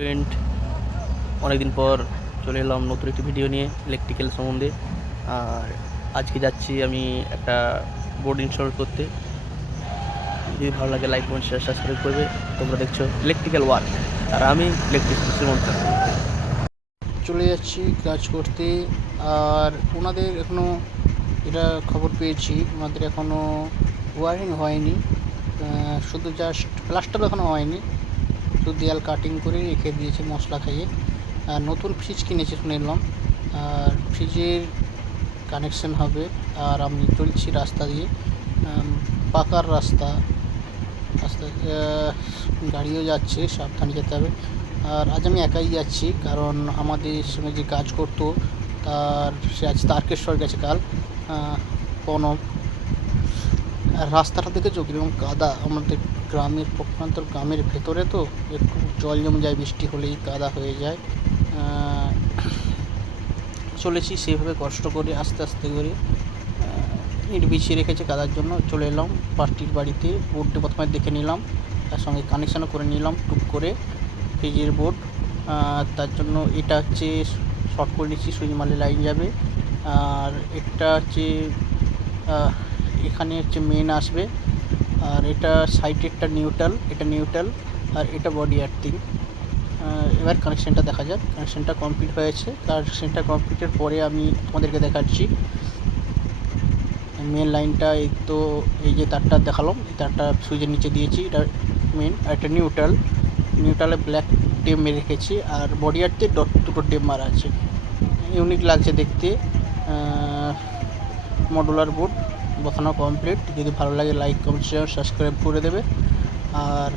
Friend, অনেকদিন পর চলে এলাম নতুন একটি ভিডিও নিয়ে ইলেকট্রিক্যাল সম্বন্ধে। আর আজকে যাচ্ছি আমি একটা বোর্ড ইনস্টল করতে। যদি ভালো লাগে লাইক কমেন্ট শেয়ার সাবস্ক্রাইব করবে। তোমরা দেখছো ইলেকট্রিক্যাল ওয়ার্ক আর আমি ইলেকট্রিক্যাল সুমন্ত। চলে যাচ্ছি কাজ করতে। আর ওনাদের এখনও এটা খবর পেয়েছি, ওনাদের এখনও ওয়ারিং হয়নি, শুধু জাস্ট প্লাস্টার এখনও হয়নি, শুধু দেয়াল কাটিং করে রেখে দিয়েছে মশলা খাইয়ে। আর নতুন ফ্রিজ কিনেছে শুনলাম, আর ফ্রিজের কানেকশন হবে। আর আমি চলছি রাস্তা দিয়ে, পাকার রাস্তা, গাড়িও যাচ্ছে, সাবধানে যেতে হবে। আর আজ আমি একাই যাচ্ছি, কারণ আমাদের সঙ্গে যে কাজ করতো সে আজ তারকেশ্বর গেছে কাল প্রণব। আর রাস্তাটা দেখেছো কীরকম কাদা, আমাদের গ্রামের প্রত্যন্ত গ্রামের ভেতরে তো একটু জল জমে যায়, বৃষ্টি হলেই কাদা হয়ে যায়। চলেছি সেভাবে কষ্ট করে আস্তে আস্তে করে, ইট বিছিয়ে রেখেছে কাদার জন্য। চলে এলাম পার্টির বাড়িতে, বোর্ডটি প্রথমে দেখে নিলাম, তার সঙ্গে কানেকশানও করে নিলাম টুক করে ফ্রিজের বোর্ড। তার জন্য এটা হচ্ছে শর্ট করে নিচ্ছি, সুইচ মারলে লাইন যাবে। আর এটা হচ্ছে এখানে হচ্ছে মেন আসবে, আর এটা সাইডেরটা নিউট্রাল, এটা নিউট্রাল, আর এটা বডি আর্থিং। এবার কানেকশানটা দেখা যাক। কানেকশানটা কমপ্লিট হয়েছে, কানেকশানটা কমপ্লিটের পরে আমি তোমাদেরকে দেখাচ্ছি মেন লাইনটা। এই তো এই যে তারটা দেখালাম, এই তারটা সুইচের নিচে দিয়েছি, এটা মেন। আর এটা নিউট্রালে ব্ল্যাক টেপ মেরে রেখেছি, আর বডি আর্থে দুটো টেপ মারা আছে। ইউনিক লাগছে দেখতে। মডুলার বোর্ড বসানো কমপ্লিট। যদি ভালো লাগে লাইক কমেন্ট শেয়ার সাবস্ক্রাইব করে দেবে। আর